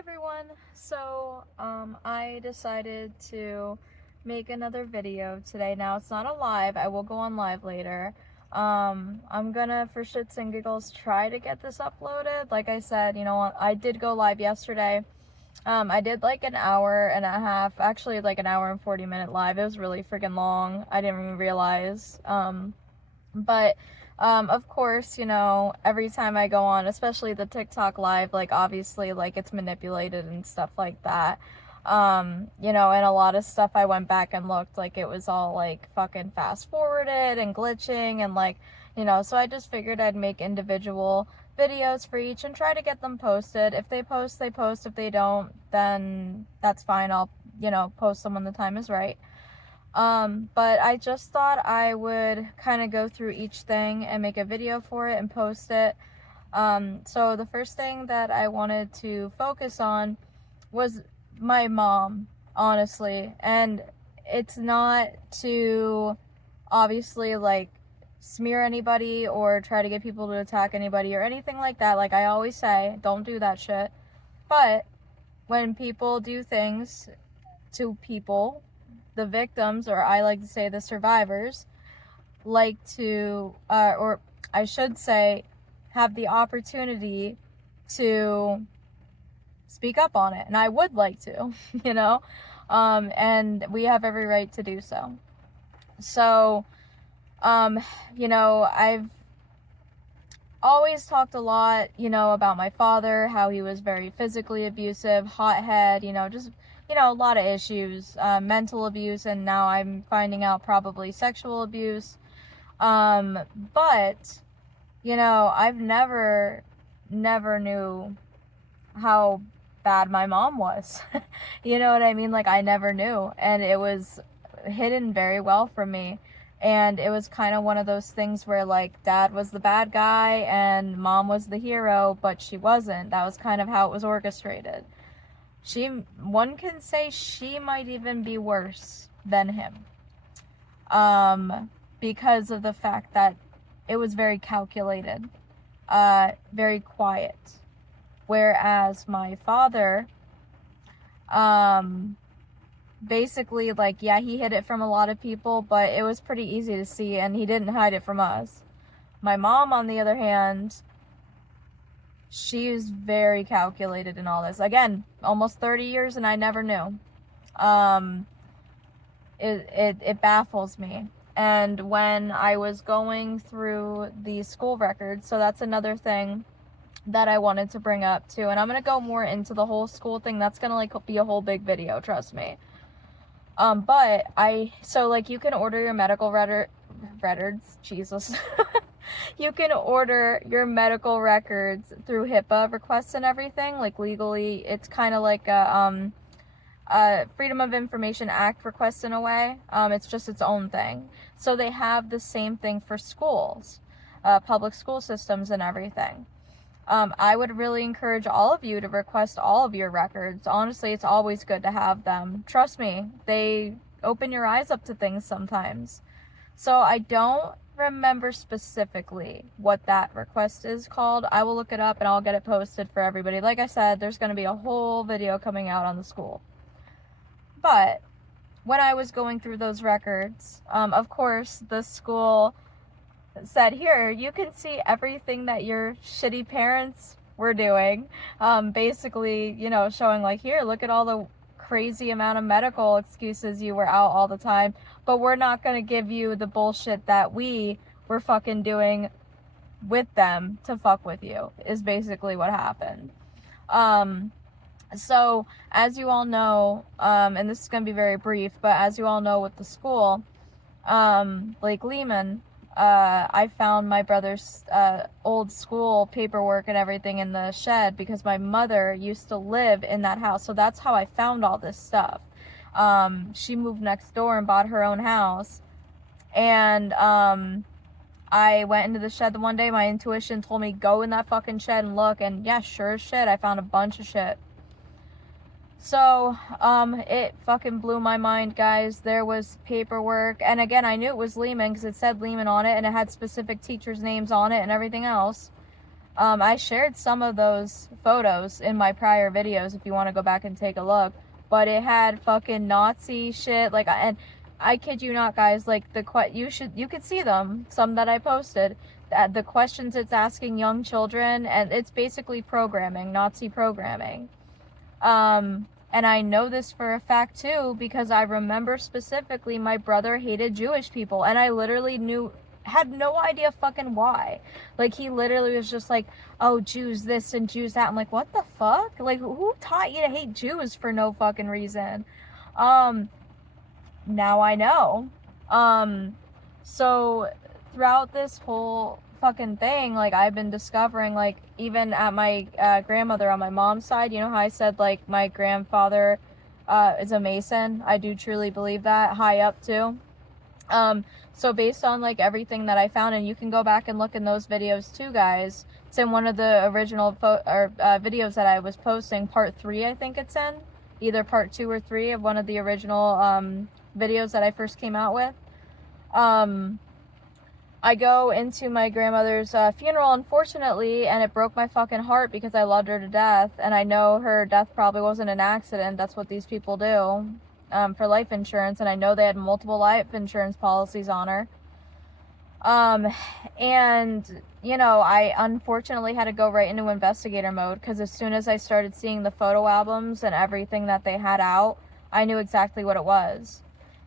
everyone. So, I decided to make another video today. Now, it's not a live. I will go on live later. I'm gonna, for shits and giggles, try to get this uploaded. Like I said, I did go live yesterday. I did like an hour and a half, actually like an hour and 40-minute live. It was really freaking long. I didn't even realize. But of course, every time I go on, especially the TikTok live, like obviously like it's manipulated and stuff like that. And a lot of stuff I went back and looked, like it was all like fucking fast forwarded and glitching and like, so I just figured I'd make individual videos for each and try to get them posted. If they post, they post. If they don't, then that's fine. I'll, post them when the time is right. But I just thought I would kind of go through each thing and make a video for it and post it. So the first thing that I wanted to focus on was my mom, honestly. And it's not to obviously like smear anybody or try to get people to attack anybody or anything like that. Like I always say, don't do that shit. But when people do things to people, the victims, or I like to say the survivors, like to, or I should say, have the opportunity to speak up on it. And I would like to, and we have every right to do so. So, I've always talked a lot, about my father, how he was very physically abusive, hothead, just a lot of issues, mental abuse, and now I'm finding out probably sexual abuse. But, I've never knew how bad my mom was. You know what I mean? Like, I never knew, and it was hidden very well from me. And it was kind of one of those things where, like, dad was the bad guy and mom was the hero, but she wasn't. That was kind of how it was orchestrated. One can say she might even be worse than him, because of the fact that it was very calculated, very quiet, whereas my father, basically, like, yeah, he hid it from a lot of people, but it was pretty easy to see, and he didn't hide it from us. My mom, on the other hand, she's very calculated in all this. Again, almost 30 years and I never knew. It baffles me. And when I was going through the school records, so that's another thing that I wanted to bring up too. And I'm going to go more into the whole school thing. That's going to like be a whole big video, trust me. But you can order your medical records, Jesus. You can order your medical records through HIPAA requests and everything, like legally. It's kind of like a Freedom of Information Act request in a way. It's just its own thing. So they have the same thing for schools, public school systems and everything. I would really encourage all of you to request all of your records. Honestly, it's always good to have them. Trust me, they open your eyes up to things sometimes. So I don't remember specifically what that request is called. I will look it up and I'll get it posted for everybody. Like I said, there's going to be a whole video coming out on the school. But when I was going through those records, of course, the school said, here, you can see everything that your shitty parents were doing. Basically, showing like, here, look at all the crazy amount of medical excuses you were out all the time, but we're not going to give you the bullshit that we were fucking doing with them to fuck with you, is basically what happened. So as you all know, and this is going to be very brief, but as you all know with the school, Lake Lehman, I found my brother's old school paperwork and everything in the shed because my mother used to live in that house. So that's how I found all this stuff. She moved next door and bought her own house. And I went into the shed the one day. My intuition told me, go in that fucking shed and look. And yeah, sure as shit, I found a bunch of shit. So, it fucking blew my mind, guys. There was paperwork, and again, I knew it was Lehman because it said Lehman on it, and it had specific teachers' names on it and everything else. I shared some of those photos in my prior videos if you want to go back and take a look. But it had fucking Nazi shit, like, and I kid you not, guys, like, you could see them, some that I posted, that the questions it's asking young children, and it's basically programming, Nazi programming. And I know this for a fact too, because I remember specifically my brother hated Jewish people, and I literally had no idea fucking why. Like, he literally was just like, oh, Jews this and Jews that. I'm like, what the fuck? Like, who taught you to hate Jews for no fucking reason? Now I know. So throughout this whole fucking thing, like, I've been discovering, like, even at my grandmother on my mom's side, you know how I said, like, my grandfather is a Mason? I do truly believe that, high up too. So based on, like, everything that I found, and you can go back and look in those videos too, guys. It's in one of the original videos that I was posting, part 3, I think it's in. Either part 2 or 3 of one of the original videos that I first came out with. I go into my grandmother's funeral, unfortunately, and it broke my fucking heart because I loved her to death, and I know her death probably wasn't an accident. That's what these people do for life insurance, and I know they had multiple life insurance policies on her. And, you know, I unfortunately had to go right into investigator mode, because as soon as I started seeing the photo albums and everything that they had out, I knew exactly what it was.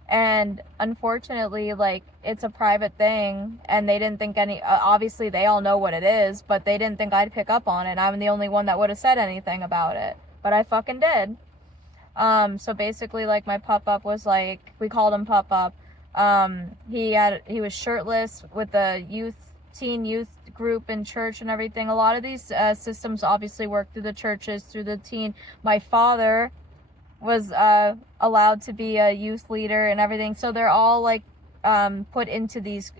And unfortunately, like, it's a private thing, and they didn't think obviously they all know what it is, but they didn't think I'd pick up on it. I'm the only one that would have said anything about it, but I fucking did. So basically, like, my pup-up was, like, we called him pup-up. He was shirtless with the teen youth group in church and everything. A lot of these systems obviously work through the churches, through the teen. My father was allowed to be a youth leader and everything, so they're all, like, put into these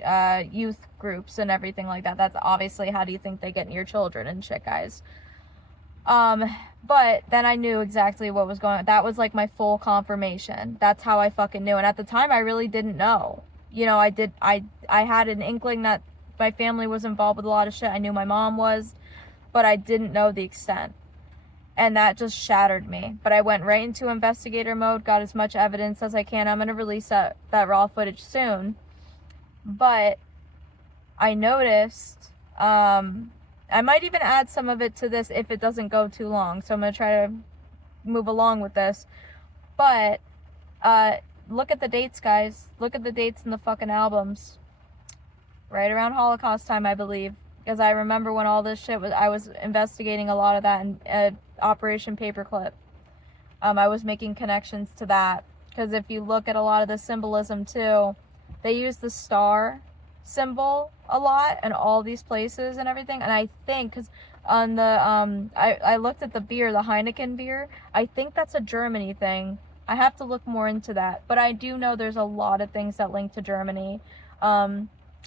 youth groups and everything like that. That's obviously, how do you think they get near children and shit, guys? But then I knew exactly what was going on. That was, like, my full confirmation. That's how I fucking knew. And at the time, I really didn't know. You know, I had an inkling that my family was involved with a lot of shit. I knew my mom was, but I didn't know the extent. And that just shattered me. But I went right into investigator mode, got as much evidence as I can. I'm going to release that raw footage soon. But I noticed, I might even add some of it to this if it doesn't go too long. So I'm going to try to move along with this. But look at the dates, guys. Look at the dates in the fucking albums. Right around Holocaust time, I believe. Because I remember when all this shit was, I was investigating a lot of that in Operation Paperclip. I was making connections to that. Because if you look at a lot of the symbolism too, they use the star symbol a lot in all these places and everything. And I think, because on the, I looked at the beer, the Heineken beer. I think that's a Germany thing. I have to look more into that. But I do know there's a lot of things that link to Germany.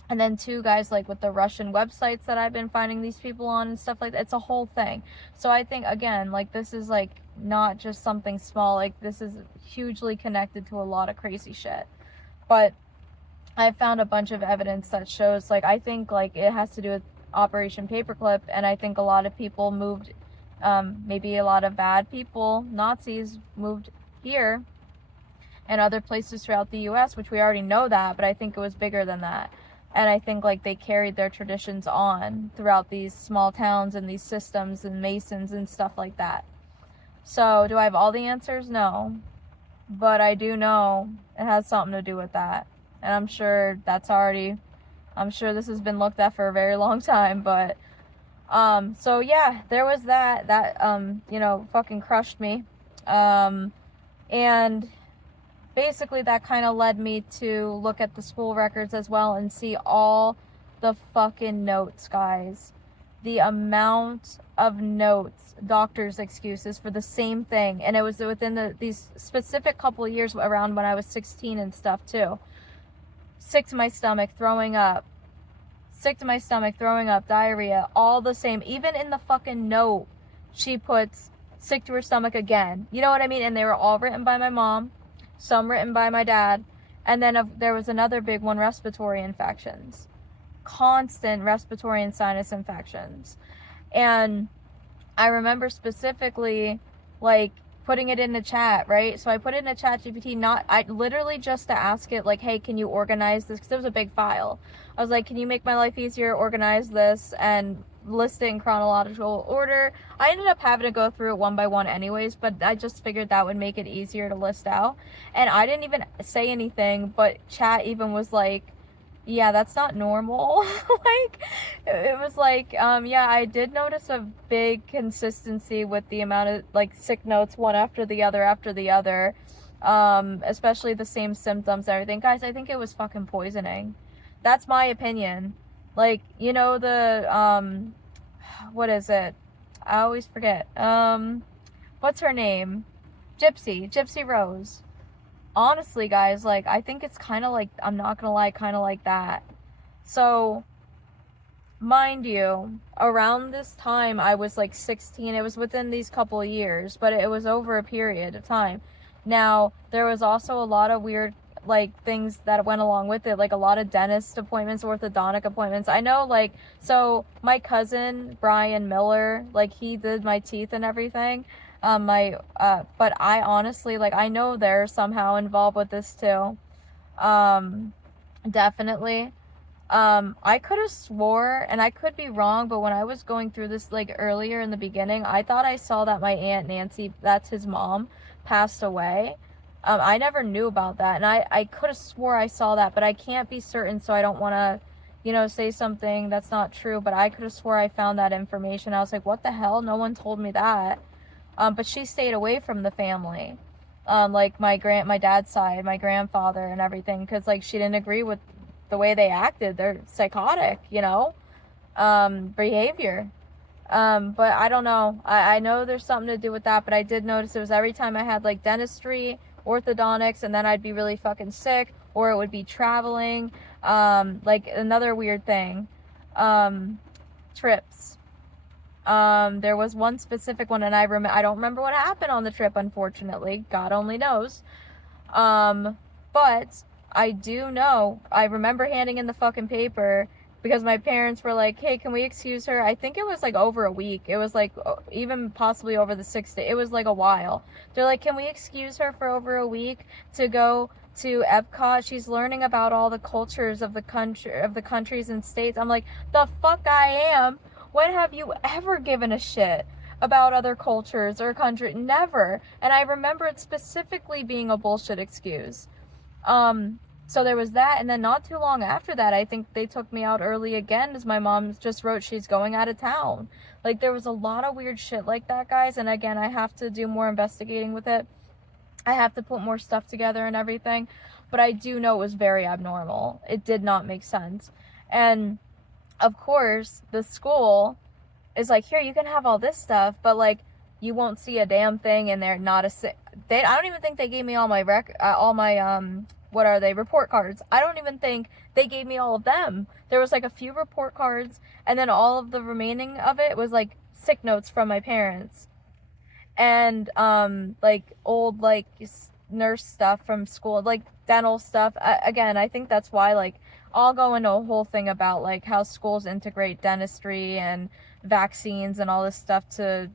And then too, guys, like with the Russian websites that I've been finding these people on and stuff like that, it's a whole thing. So I think, again, like, this is, like, not just something small. Like, this is hugely connected to a lot of crazy shit. But I found a bunch of evidence that shows, like, I think, like, it has to do with Operation Paperclip, and I think a lot of people moved, maybe a lot of bad people, Nazis, moved here and other places throughout the U.S., which we already know that, but I think it was bigger than that. And I think, like, they carried their traditions on throughout these small towns and these systems and Masons and stuff like that. So, do I have all the answers? No. But I do know it has something to do with that. And I'm sure this has been looked at for a very long time. But, so yeah, there was that. That, you know, fucking crushed me. And basically that kind of led me to look at the school records as well and see all the fucking notes, guys. The amount of notes, doctors' excuses for the same thing. And it was within these specific couple of years around when I was 16 and stuff too. Sick to my stomach, throwing up. Sick to my stomach, throwing up, diarrhea, all the same. Even in the fucking note, she puts sick to her stomach again. You know what I mean? And they were all written by my mom. Some written by my dad. And then there was another big one, respiratory infections. Constant respiratory and sinus infections. And I remember specifically, like, putting it in the chat, right? So I put it in a chat GPT, I literally just to ask it, like, hey, can you organize this? Because it was a big file. I was like, can you make my life easier, organize this, and list it in chronological order? I ended up having to go through it one by one anyways, but I just figured that would make it easier to list out. And I didn't even say anything, but chat even was like, yeah, that's not normal. Like, it was like, yeah, I did notice a big consistency with the amount of, like, sick notes one after the other, especially the same symptoms and everything. Guys, I think it was fucking poisoning. That's my opinion. Like, you know, what is it? I always forget. What's her name? Gypsy Rose. Honestly, guys, like, I think it's kind of like, I'm not gonna lie, kind of like that. So, mind you, around this time, I was like 16. It was within these couple of years, but it was over a period of time. Now, there was also a lot of weird, like, things that went along with it, like a lot of dentist appointments, orthodontic appointments. I know, like, so my cousin, Brian Miller, like, he did my teeth and everything. But I honestly, like, I know they're somehow involved with this too. Definitely. I could have swore, and I could be wrong, but when I was going through this, like, earlier in the beginning, I thought I saw that my Aunt Nancy, that's his mom, passed away. I never knew about that, and I could have swore I saw that, but I can't be certain, so I don't want to, you know, say something that's not true, but I could have swore I found that information. I was like, what the hell? No one told me that. But she stayed away from the family. Like my dad's side, my grandfather and everything, because, like, she didn't agree with the way they acted. They're psychotic, you know, behavior. But I don't know. I know there's something to do with that, but I did notice it was every time I had, like, dentistry, orthodontics, and then I'd be really fucking sick, or it would be traveling. Like, another weird thing, trips. There was one specific one, and I don't remember what happened on the trip, unfortunately. God only knows. But I do know, I remember handing in the fucking paper because my parents were like, hey, can we excuse her? I think it was like over a week. It was like even possibly over the 6 days. It was like a while. They're like, can we excuse her for over a week to go to Epcot? She's learning about all the cultures of the countries and states. I'm like, the fuck I am. When have you ever given a shit about other cultures or country? Never. And I remember it specifically being a bullshit excuse. So there was that, and then not too long after that, I think they took me out early again, as my mom just wrote she's going out of town. Like, there was a lot of weird shit like that, guys, and again, I have to do more investigating with it. I have to put more stuff together and everything, but I do know it was very abnormal. It did not make sense. And of course, the school is like, here, you can have all this stuff, but, like, you won't see a damn thing in there. I don't even think they gave me all my what are they, report cards. I don't even think they gave me all of them. There was, like, a few report cards, and then all of the remaining of it was, like, sick notes from my parents. And, like, old, like, nurse stuff from school, like, dental stuff. Again, I think that's why, like, I'll go into a whole thing about, like, how schools integrate dentistry and vaccines and all this stuff to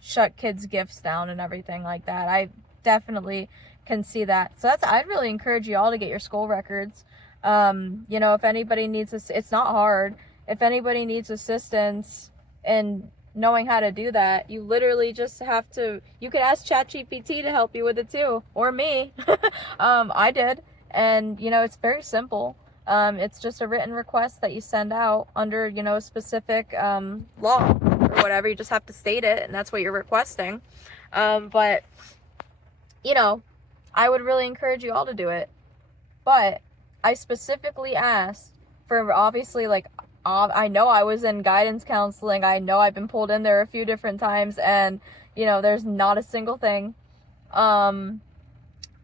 shut kids' gifts down and everything like that. I definitely can see that. So I'd really encourage you all to get your school records. You know, if anybody needs it's not hard. If anybody needs assistance in knowing how to do that, you literally just have to, you could ask ChatGPT to help you with it too, or me. I did, and, you know, it's very simple. It's just a written request that you send out under, you know, a specific law or whatever. You just have to state it, and that's what you're requesting. But, you know, I would really encourage you all to do it. But I specifically asked for, obviously, like, I know I was in guidance counseling. I know I've been pulled in there a few different times, and, you know, there's not a single thing. And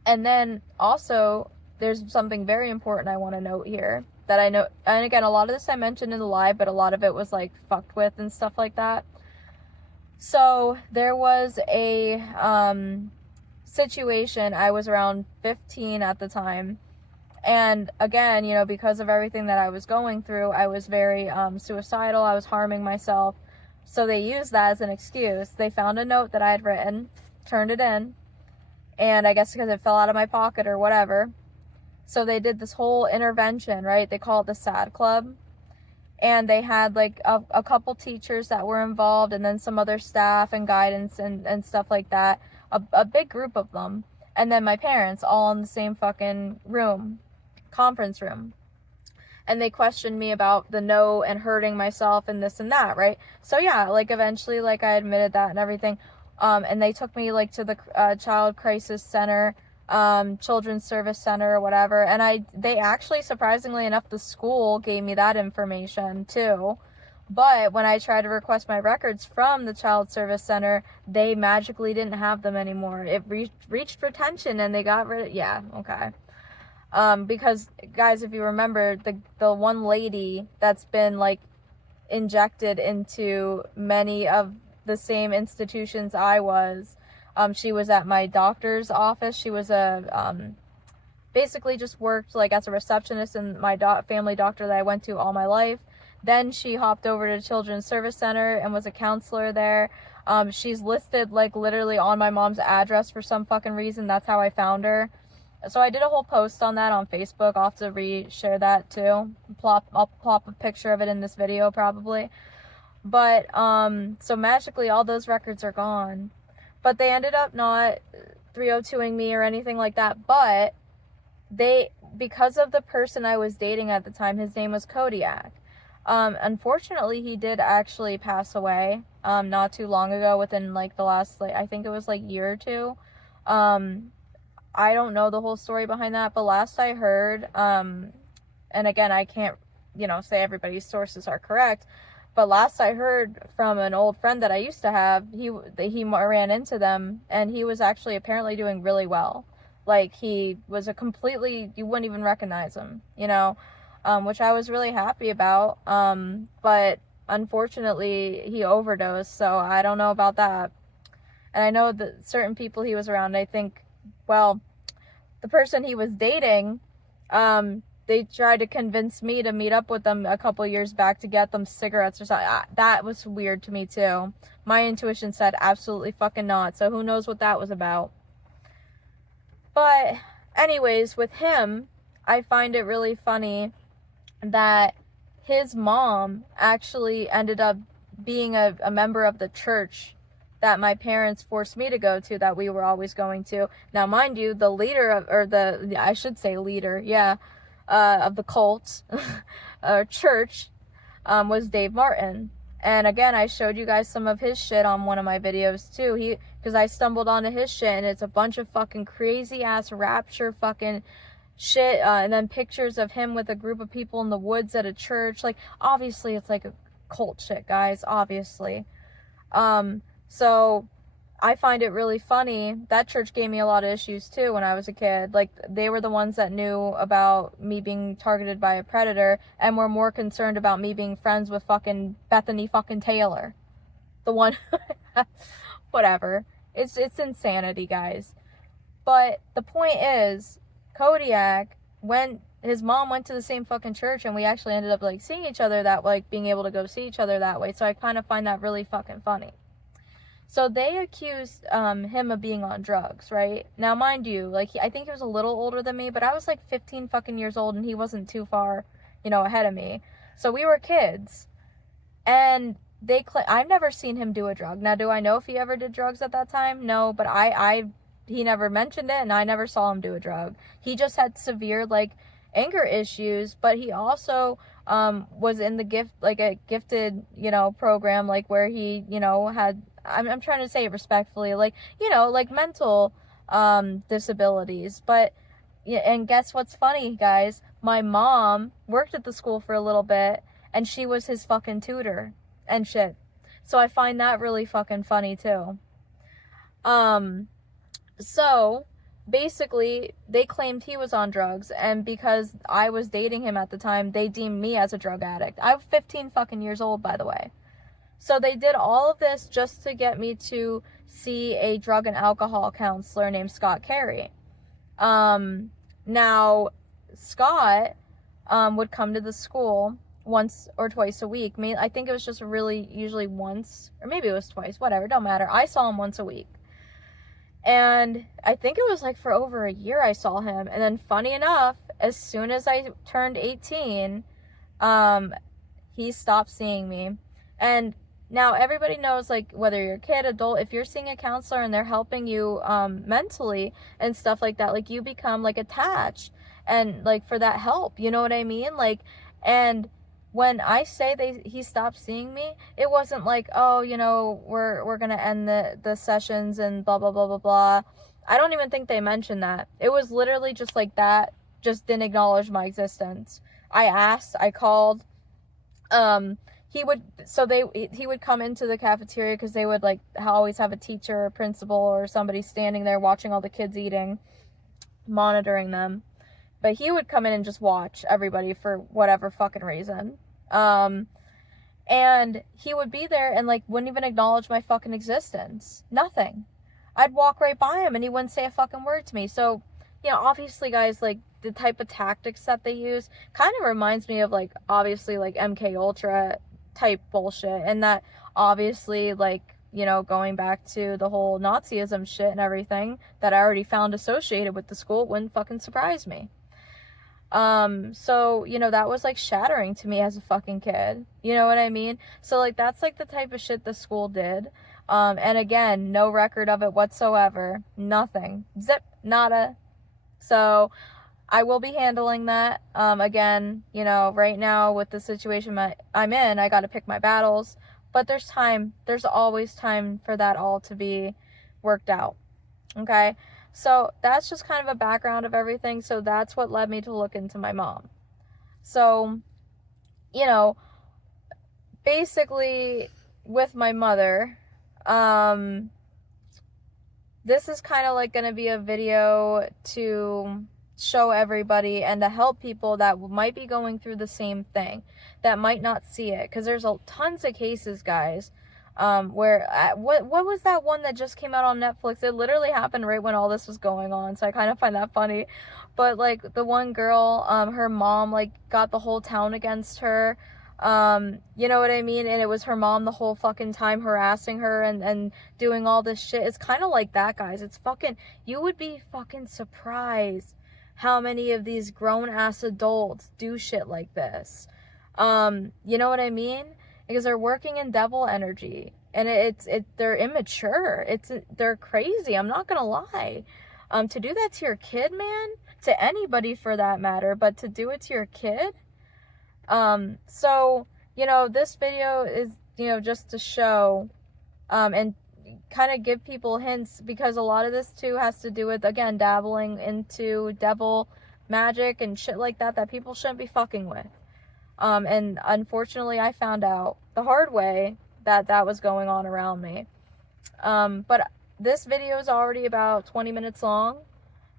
then also, there's something very important I want to note here that I know, and again, a lot of this I mentioned in the live, but a lot of it was, like, fucked with and stuff like that. So there was a situation. I was around 15 at the time, and again, you know, because of everything that I was going through, I was very suicidal. I was harming myself. So they used that as an excuse. They found a note that I had written, turned it in, and I guess because it fell out of my pocket or whatever. So they did this whole intervention, right? They call it the SAD Club. And they had like a couple teachers that were involved, and then some other staff and guidance and stuff like that. A big group of them. And then my parents, all in the same fucking room, conference room. And they questioned me about the note and hurting myself and this and that, right? So yeah, like eventually, like I admitted that and everything. And they took me like to the Child Crisis Center, Children's Service Center or whatever. And they actually, surprisingly enough, the school gave me that information too. But when I tried to request my records from the Child Service Center, they magically didn't have them anymore. It reached retention and they got rid of, yeah, okay. Because guys, if you remember, the one lady that's been like injected into many of the same institutions I was, she was at my doctor's office. She was basically just worked like as a receptionist in my family doctor that I went to all my life. Then she hopped over to Children's Service Center and was a counselor there. She's listed like literally on my mom's address for some fucking reason. That's how I found her. So I did a whole post on that on Facebook. I'll have to re-share that too. I'll plop a picture of it in this video probably. But so magically all those records are gone. But they ended up not 302ing me or anything like that. But because of the person I was dating at the time, his name was Kodiak. Unfortunately, he did actually pass away, not too long ago, within like the last, like, I think it was like year or two. I don't know the whole story behind that, but last I heard, and again, I can't, say everybody's sources are correct, but last I heard from an old friend that I used to have, he ran into them, and he was actually apparently doing really well. Like, he was you wouldn't even recognize him, which I was really happy about, but unfortunately, he overdosed, so I don't know about that. And I know that certain people he was around, I think, well, the person he was dating, they tried to convince me to meet up with them a couple years back to get them cigarettes or something. That was weird to me, too. My intuition said absolutely fucking not, so who knows what that was about. But anyways, with him, I find it really funny that his mom actually ended up being a member of the church that my parents forced me to go to, that we were always going to. Now, mind you, the leader of the cult church was Dave Martin. And again, I showed you guys some of his shit on one of my videos too. Because I stumbled onto his shit, and it's a bunch of fucking crazy ass rapture fucking shit, and then pictures of him with a group of people in the woods at a church. Like, obviously it's like a cult shit, guys, obviously. So I find it really funny. That church gave me a lot of issues too when I was a kid. Like, they were the ones that knew about me being targeted by a predator and were more concerned about me being friends with fucking Bethany fucking Taylor. The one whatever. It's insanity, guys. But the point is, Kodiak, his mom went to the same fucking church, and we actually ended up like seeing each other being able to go see each other that way. So I kind of find that really fucking funny. So they accused him of being on drugs, right? Now, mind you, like, I think he was a little older than me, but I was like 15 fucking years old, and he wasn't too far, ahead of me. So we were kids, and I've never seen him do a drug. Now, do I know if he ever did drugs at that time? No, but he never mentioned it, and I never saw him do a drug. He just had severe, like, anger issues, but he also was in a gifted, program, like, where he, had, I'm trying to say it respectfully, like, like mental disabilities. But, and guess what's funny, guys? My mom worked at the school for a little bit, and she was his fucking tutor and shit. So I find that really fucking funny, too. So basically, they claimed he was on drugs, and because I was dating him at the time, they deemed me as a drug addict. I'm 15 fucking years old, by the way. So they did all of this just to get me to see a drug and alcohol counselor named Scott Carey. Now, Scott would come to the school once or twice a week. I think it was just really usually once, or maybe it was twice, whatever, don't matter. I saw him once a week. And I think it was like for over a year I saw him. And then funny enough, as soon as I turned 18, he stopped seeing me. And now everybody knows, like, whether you're a kid, adult, if you're seeing a counselor and they're helping you mentally and stuff like that, like, you become like attached and like for that help, you know what I mean? Like, and when I say he stopped seeing me, it wasn't like, oh, you know, we're gonna end the sessions and blah blah blah blah blah. I don't even think they mentioned that. It was literally just like that, just didn't acknowledge my existence. I asked, I called. He would come into the cafeteria because they would like always have a teacher or principal or somebody standing there watching all the kids eating, monitoring them. But he would come in and just watch everybody for whatever fucking reason. And he would be there and like wouldn't even acknowledge my fucking existence. Nothing. I'd walk right by him and he wouldn't say a fucking word to me. So, you know, obviously, guys, like, the type of tactics that they use kind of reminds me of, like, obviously, like, MK Ultra type bullshit. And that, obviously, like, you know, going back to the whole Nazism shit and everything that I already found associated with the school, wouldn't fucking surprise me. So, you know, that was, like, shattering to me as a fucking kid. You know what I mean? So, like, that's, like, the type of shit the school did. And again, no record of it whatsoever. Nothing. Zip. Nada. So, I will be handling that. Again, you know, right now with the situation I'm in, I got to pick my battles. But there's time. There's always time for that all to be worked out. Okay? So, that's just kind of a background of everything. So, that's what led me to look into my mom. So, you know, basically, with my mother, this is kind of like going to be a video to show everybody and to help people that might be going through the same thing, that might not see it, because there's tons of cases, guys, where what was that one that just came out on Netflix? It literally happened right when all this was going on, so I kind of find that funny. But like the one girl, her mom like got the whole town against her. You know what I mean? And it was her mom the whole fucking time harassing her and doing all this shit. It's kind of like that, guys. It's fucking, you would be fucking surprised how many of these grown-ass adults do shit like this. You know what I mean? Because they're working in devil energy. And they're immature. They're crazy. I'm not gonna lie. To do that to your kid, man, to anybody for that matter, but to do it to your kid. So, you know, this video is, you know, just to show, and kind of give people hints, because a lot of this too has to do with, again, dabbling into devil magic and shit like that people shouldn't be fucking with. And unfortunately I found out the hard way that was going on around me. But this video is already about 20 minutes long,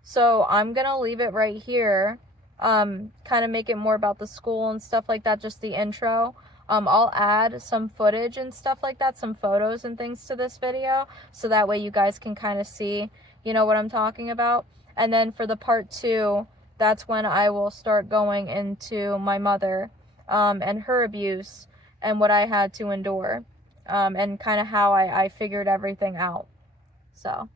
so I'm gonna leave it right here. Kind of make it more about the school and stuff like that, just the intro. I'll add some footage and stuff like that, some photos and things to this video, so that way you guys can kind of see, you know, what I'm talking about. And then for the part 2, that's when I will start going into my mother, and her abuse and what I had to endure, and kind of how I figured everything out. So